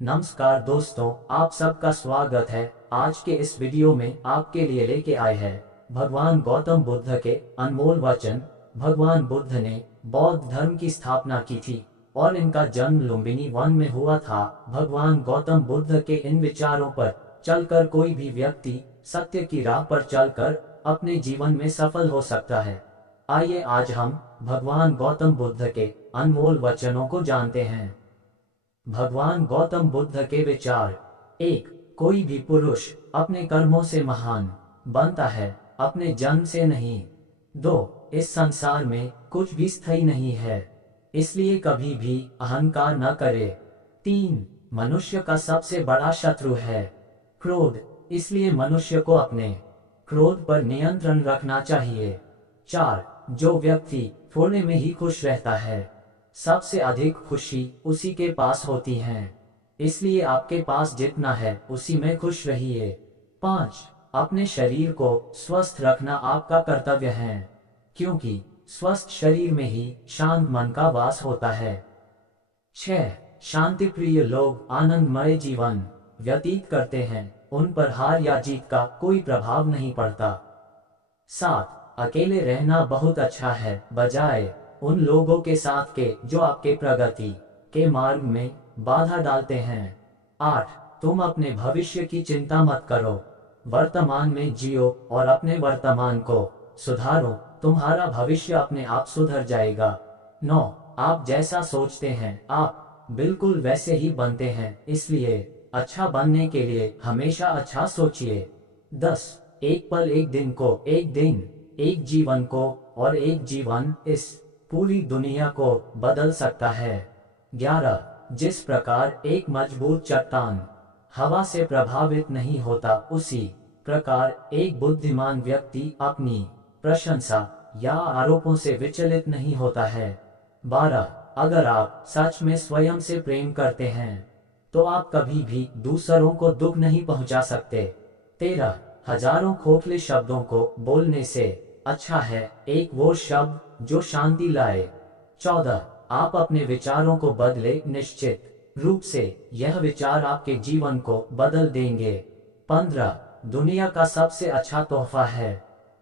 नमस्कार दोस्तों, आप सबका स्वागत है। आज के इस वीडियो में आपके लिए लेके आए हैं भगवान गौतम बुद्ध के अनमोल वचन। भगवान बुद्ध ने बौद्ध धर्म की स्थापना की थी और इनका जन्म लुम्बिनी वन में हुआ था। भगवान गौतम बुद्ध के इन विचारों पर चलकर कोई भी व्यक्ति सत्य की राह पर चलकर अपने जीवन में सफल हो सकता है। आइए आज हम भगवान गौतम बुद्ध के अनमोल वचनों को जानते हैं। भगवान गौतम बुद्ध के विचार। 1. कोई भी पुरुष अपने कर्मों से महान बनता है, अपने जन्म से नहीं। 2. इस संसार में कुछ भी स्थायी नहीं है, इसलिए कभी भी अहंकार न करे। 3. मनुष्य का सबसे बड़ा शत्रु है क्रोध, इसलिए मनुष्य को अपने क्रोध पर नियंत्रण रखना चाहिए। 4. जो व्यक्ति थोड़े में ही खुश रहता है, सबसे अधिक खुशी उसी के पास होती है, इसलिए आपके पास जितना है उसी में खुश रहिए। 5. अपने शरीर को स्वस्थ रखना आपका कर्तव्य है, क्योंकि स्वस्थ शरीर में ही शांत मन का वास होता है। 6. शांति प्रिय लोग आनंदमय जीवन व्यतीत करते हैं, उन पर हार या जीत का कोई प्रभाव नहीं पड़ता। 7. अकेले रहना बहुत अच्छा है, बजाय उन लोगों के साथ के जो आपके प्रगति के मार्ग में बाधा डालते हैं। 8. तुम अपने भविष्य की चिंता मत करो, वर्तमान में जियो और अपने वर्तमान को सुधारो, तुम्हारा भविष्य अपने आप सुधर जाएगा। 9. आप जैसा सोचते हैं आप बिल्कुल वैसे ही बनते हैं, इसलिए अच्छा बनने के लिए हमेशा अच्छा सोचिए। 10. एक पल, एक दिन को, एक दिन एक जीवन को और एक जीवन इस पूरी दुनिया को बदल सकता है। 11. जिस प्रकार एक मजबूत चट्टान हवा से प्रभावित नहीं होता, उसी प्रकार एक बुद्धिमान व्यक्ति अपनी प्रशंसा या आरोपों से विचलित नहीं होता है। 12. अगर आप सच में स्वयं से प्रेम करते हैं तो आप कभी भी दूसरों को दुख नहीं पहुंचा सकते। 13. हजारों खोखले शब्दों को बोलने से अच्छा है एक वो शब्द जो शांति लाए। 14. आप अपने विचारों को बदले, निश्चित रूप से यह विचार आपके जीवन को बदल देंगे। 15. दुनिया का सबसे अच्छा तोहफा है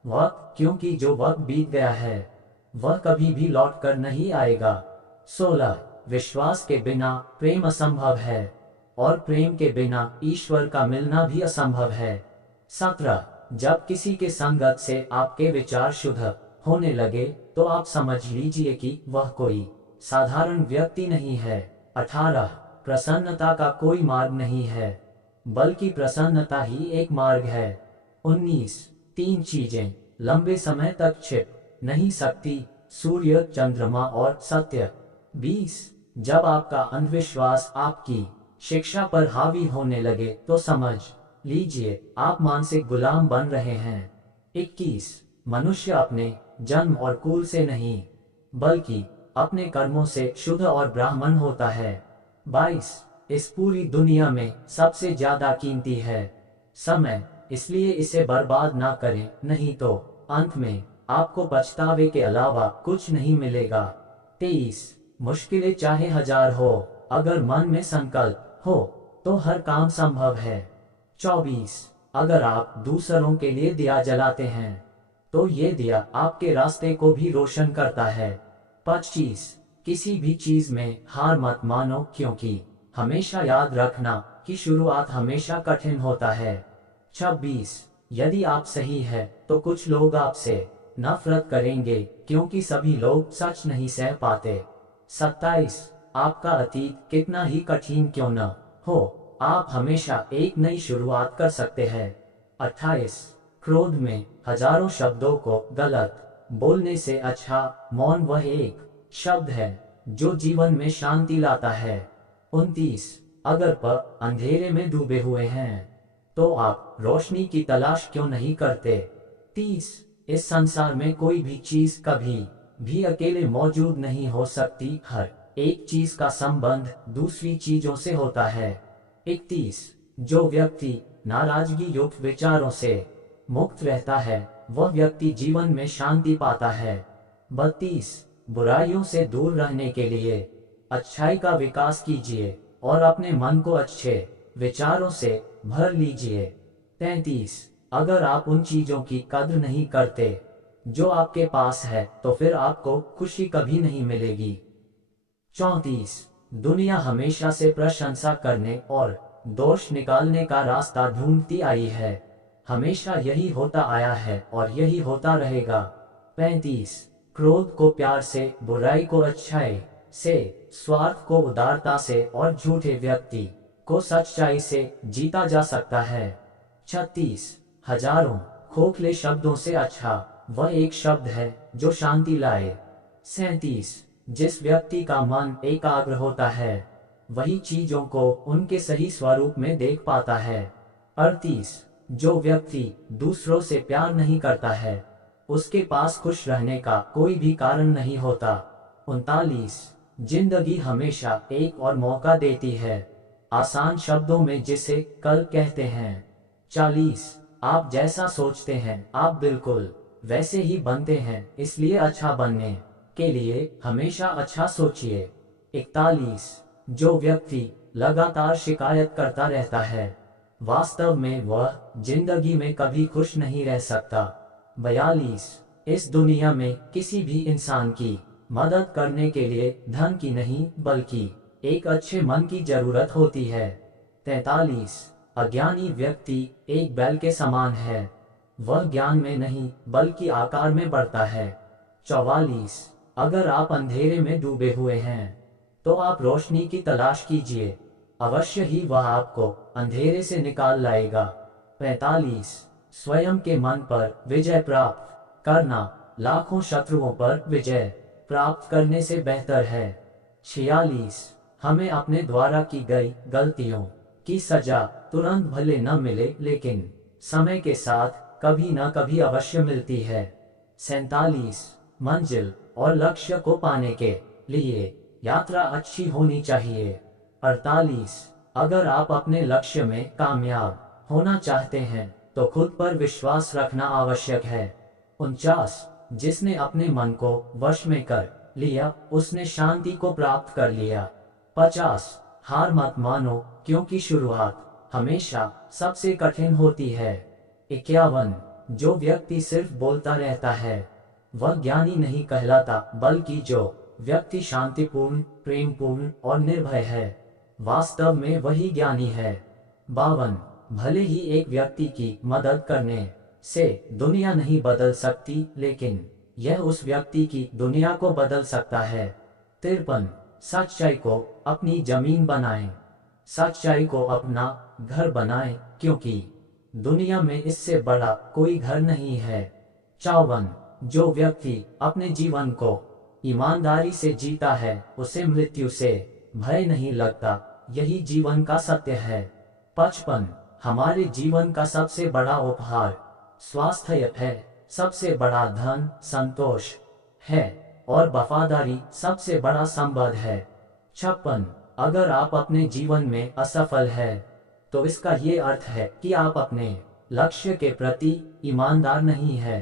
वक्त, क्योंकि जो वक्त बीत गया है वह कभी भी लौट कर नहीं आएगा। 16. विश्वास के बिना प्रेम असंभव है और प्रेम के बिना ईश्वर का मिलना भी असंभव है। 17. जब किसी के संगत से आपके विचार शुद्ध होने लगे तो आप समझ लीजिए कि वह कोई साधारण व्यक्ति नहीं है। 18. प्रसन्नता का कोई मार्ग नहीं है, बल्कि प्रसन्नता ही एक मार्ग है। 19. तीन चीजें लंबे समय तक छिप नहीं सकती, सूर्य, चंद्रमा और सत्य। 20. जब आपका अंधविश्वास आपकी शिक्षा पर हावी होने लगे तो समझ लीजिए आप मानसिक गुलाम बन रहे हैं। 21. मनुष्य अपने जन्म और कुल से नहीं, बल्कि अपने कर्मों से शुद्ध और ब्राह्मण होता है। 22. इस पूरी दुनिया में सबसे ज्यादा कीमती है समय, इसलिए इसे बर्बाद ना करें, नहीं तो अंत में आपको पछतावे के अलावा कुछ नहीं मिलेगा। 23. मुश्किलें चाहे हजार हो, अगर मन में संकल्प हो तो हर काम संभव है। 24. अगर आप दूसरों के लिए दिया जलाते हैं तो ये दिया आपके रास्ते को भी रोशन करता है। 25. किसी भी चीज में हार मत मानो, क्योंकि हमेशा याद रखना कि शुरुआत हमेशा कठिन होता है। 26. यदि आप सही है तो कुछ लोग आपसे नफरत करेंगे, क्योंकि सभी लोग सच नहीं सह पाते। 27. आपका अतीत कितना ही कठिन क्यों न हो, आप हमेशा एक नई शुरुआत कर सकते हैं। 28. क्रोध में हजारों शब्दों को गलत बोलने से अच्छा मौन वह एक शब्द है जो जीवन में शांति लाता है। 29. अगर आप अंधेरे में डूबे हुए हैं तो आप रोशनी की तलाश क्यों नहीं करते। 30. इस संसार में कोई भी चीज कभी भी अकेले मौजूद नहीं हो सकती, हर एक चीज का संबंध दूसरी चीजों से होता है। 31. जो व्यक्ति नाराजगी युक्त विचारों से मुक्त रहता है वह व्यक्ति जीवन में शांति पाता है। 32. बुराइयों से दूर रहने के लिए अच्छाई का विकास कीजिए और अपने मन को अच्छे विचारों से भर लीजिए। 33 अगर आप उन चीजों की कद्र नहीं करते जो आपके पास है तो फिर आपको खुशी कभी नहीं मिलेगी। 34 दुनिया हमेशा से प्रशंसा करने और दोष निकालने का रास्ता ढूंढती आई है। हमेशा यही होता आया है और यही होता रहेगा। 35 क्रोध को प्यार से, बुराई को अच्छाई से, स्वार्थ को उदारता से और झूठे व्यक्ति को सच्चाई से जीता जा सकता है। 36 हजारों खोखले शब्दों से अच्छा वह एक शब्द है जो शांति लाए। 37 जिस व्यक्ति का मन एकाग्र होता है वही चीजों को उनके सही स्वरूप में देख पाता है। 38 जो व्यक्ति दूसरों से प्यार नहीं करता है उसके पास खुश रहने का कोई भी कारण नहीं होता। 39 जिंदगी हमेशा एक और मौका देती है, आसान शब्दों में जिसे कल कहते हैं। 40 आप जैसा सोचते हैं आप बिल्कुल वैसे ही बनते हैं, इसलिए अच्छा बनने के लिए हमेशा अच्छा सोचिए। 41 जो व्यक्ति लगातार शिकायत करता रहता है वास्तव में वह जिंदगी में कभी खुश नहीं रह सकता। 42 इस दुनिया में किसी भी इंसान की मदद करने के लिए धन की नहीं बल्कि एक अच्छे मन की जरूरत होती है। 43 अज्ञानी व्यक्ति एक बैल के समान है, वह ज्ञान में नहीं बल्कि आकार में बढ़ता है। 44 अगर आप अंधेरे में डूबे हुए हैं तो आप रोशनी की तलाश कीजिए, अवश्य ही वह आपको अंधेरे से निकाल लाएगा। 45 स्वयं के मन पर विजय प्राप्त करना लाखों शत्रुओं पर विजय प्राप्त करने से बेहतर है। 46 हमें अपने द्वारा की गई गलतियों की सजा तुरंत भले न मिले लेकिन समय के साथ कभी न कभी अवश्य मिलती है। 47 मंजिल और लक्ष्य को पाने के लिए यात्रा अच्छी होनी चाहिए। 48 अगर आप अपने लक्ष्य में कामयाब होना चाहते हैं तो खुद पर विश्वास रखना आवश्यक है। 49 जिसने अपने मन को वश में कर लिया उसने शांति को प्राप्त कर लिया। 50 हार मत मानो क्योंकि शुरुआत हमेशा सबसे कठिन होती है। 51 जो व्यक्ति सिर्फ बोलता रहता है वह ज्ञानी नहीं कहलाता बल्कि जो व्यक्ति शांतिपूर्ण, प्रेमपूर्ण और निर्भय है वास्तव में वही ज्ञानी है। 52 भले ही एक व्यक्ति की मदद करने से दुनिया नहीं बदल सकती लेकिन यह उस व्यक्ति की दुनिया को बदल सकता है। 53 सच्चाई को अपनी जमीन बनाएं, सच्चाई को अपना घर बनाएं क्योंकि दुनिया में इससे बड़ा कोई घर नहीं है। 54 जो व्यक्ति अपने जीवन को ईमानदारी से जीता है उसे मृत्यु से भय नहीं लगता, यही जीवन का सत्य है। 55 हमारे जीवन का सबसे बड़ा उपहार स्वास्थ्य है, सबसे बड़ा धन संतोष है और वफादारी सबसे बड़ा संबंध है। 56 अगर आप अपने जीवन में असफल है तो इसका ये अर्थ है कि आप अपने लक्ष्य के प्रति ईमानदार नहीं है।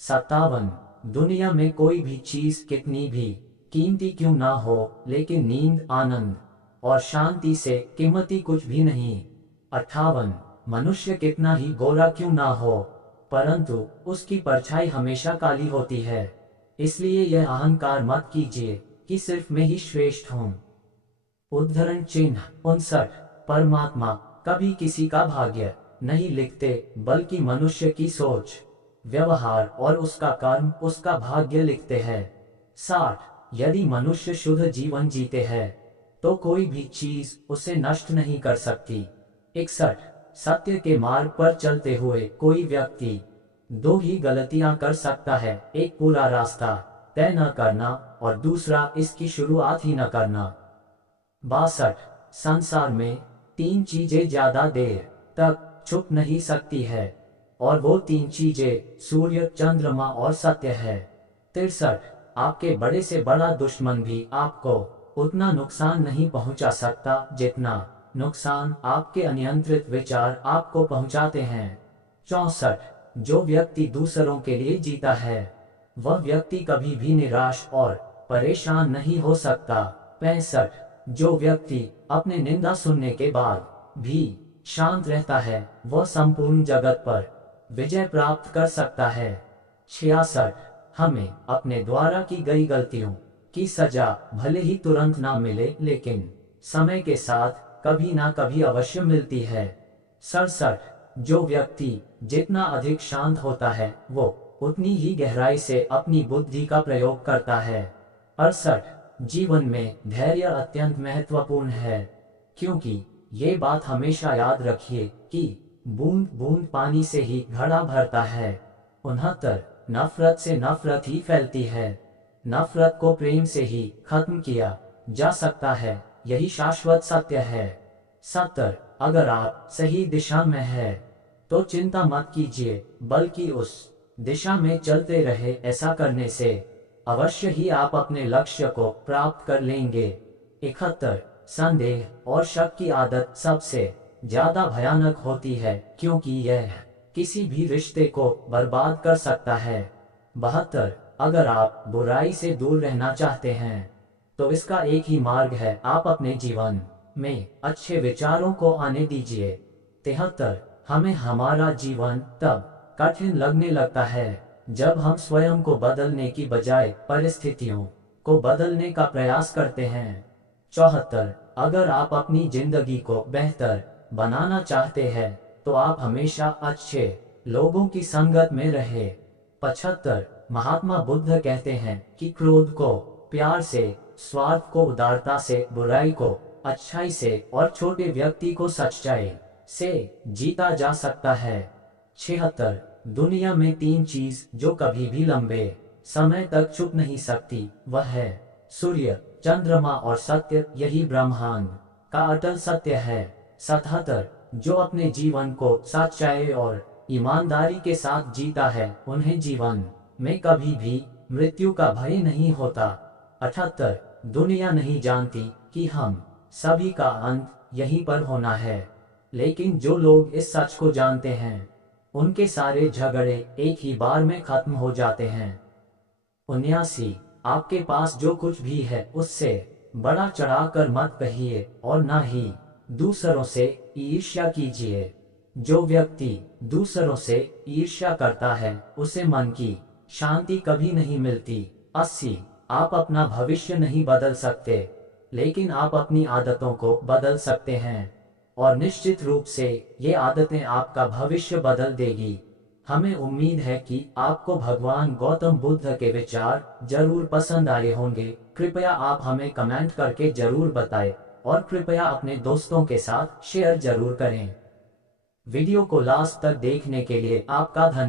57 दुनिया में कोई भी चीज कितनी भी कीमती क्यों ना हो लेकिन नींद, आनंद और शांति से कीमती कुछ भी नहीं। 58 मनुष्य कितना ही गोरा क्यों ना हो परंतु उसकी परछाई हमेशा काली होती है, इसलिए यह अहंकार मत कीजिए कि सिर्फ मैं ही श्रेष्ठ हूँ। उद्धरण चिन्ह 59 परमात्मा कभी किसी का भाग्य नहीं लिखते बल्कि मनुष्य की सोच, व्यवहार और उसका कर्म उसका भाग्य लिखते हैं। 60 यदि मनुष्य शुद्ध जीवन जीते हैं तो कोई भी चीज उसे नष्ट नहीं कर सकती। 61 सत्य के मार्ग पर चलते हुए कोई व्यक्ति दो ही गलतियां कर सकता है, एक पूरा रास्ता तय न करना और दूसरा इसकी शुरुआत ही न करना। 62 संसार में तीन चीजें ज्यादा देर तक छुप नहीं सकती है और वो तीन चीजें सूर्य, चंद्रमा और सत्य है। 63 आपके बड़े से बड़ा दुश्मन भी आपको उतना नुकसान नहीं पहुंचा सकता जितना नुकसान आपके अनियंत्रित विचार आपको पहुंचाते हैं। 64 जो व्यक्ति दूसरों के लिए जीता है वह व्यक्ति कभी भी निराश और परेशान नहीं हो सकता। 65 जो व्यक्ति अपने निंदा सुनने के बाद भी शांत रहता है वह संपूर्ण जगत पर विजय प्राप्त कर सकता है। 66 हमें अपने द्वारा की गई गलतियों की सजा भले ही तुरंत ना मिले लेकिन समय के साथ कभी ना कभी अवश्य मिलती है। 67 जो व्यक्ति जितना अधिक शांत होता है वो उतनी ही गहराई से अपनी बुद्धि का प्रयोग करता है। 68 जीवन में धैर्य अत्यंत महत्वपूर्ण है, क्योंकि ये बात हमेशा याद रखिए कि बूंद बूंद पानी से ही घड़ा भरता है। 69 नफरत से नफरत ही फैलती है, नफरत को प्रेम से ही खत्म किया जा सकता है, यही शाश्वत सत्य है। 70 अगर आप सही दिशा में हैं तो चिंता मत कीजिए, बल्कि उस दिशा में चलते रहे। ऐसा करने से अवश्य ही आप अपने लक्ष्य को प्राप्त कर लेंगे। 71 संदेह और शक की आदत सबसे ज्यादा भयानक होती है, क्योंकि यह किसी भी रिश्ते को बर्बाद कर सकता है। 72 अगर आप बुराई से दूर रहना चाहते हैं तो इसका एक ही मार्ग है, आप अपने जीवन में अच्छे विचारों को आने दीजिए। 73 हमें हमारा जीवन तब कठिन लगने लगता है जब हम स्वयं को बदलने की बजाय परिस्थितियों को बदलने का प्रयास करते हैं। 74 अगर आप अपनी जिंदगी को बेहतर बनाना चाहते हैं तो आप हमेशा अच्छे लोगों की संगत में रहे। 75 महात्मा बुद्ध कहते हैं कि क्रोध को प्यार से, स्वार्थ को उदारता से, बुराई को अच्छाई से और छोटे व्यक्ति को सच्चाई से जीता जा सकता है। 76 दुनिया में 3 चीज जो कभी भी लंबे समय तक छुप नहीं सकती, वह है सूर्य, चंद्रमा और सत्य, यही ब्रह्मांड का अटल सत्य है। 77 जो अपने जीवन को सच्चाई और ईमानदारी के साथ जीता है उन्हें जीवन में कभी भी मृत्यु का भय नहीं होता। 78 दुनिया नहीं जानती कि हम सभी का अंत यहीं पर होना है, लेकिन जो लोग इस सच को जानते हैं उनके सारे झगड़े एक ही बार में खत्म हो जाते हैं। 79 आपके पास जो कुछ भी है उससे बड़ा चढ़ाकर मत कहिए और ना ही दूसरों से ईर्ष्या कीजिए। जो व्यक्ति दूसरों से ईर्ष्या करता है उसे मन की शांति कभी नहीं मिलती। 80 आप अपना भविष्य नहीं बदल सकते, लेकिन आप अपनी आदतों को बदल सकते हैं, और निश्चित रूप से ये आदतें आपका भविष्य बदल देगी। हमें उम्मीद है कि आपको भगवान गौतम बुद्ध के विचार जरूर पसंद आए होंगे। कृपया आप हमें कमेंट करके जरूर बताएं और कृपया अपने दोस्तों के साथ शेयर जरूर करें। वीडियो को लास्ट तक देखने के लिए आपका धन्यवाद।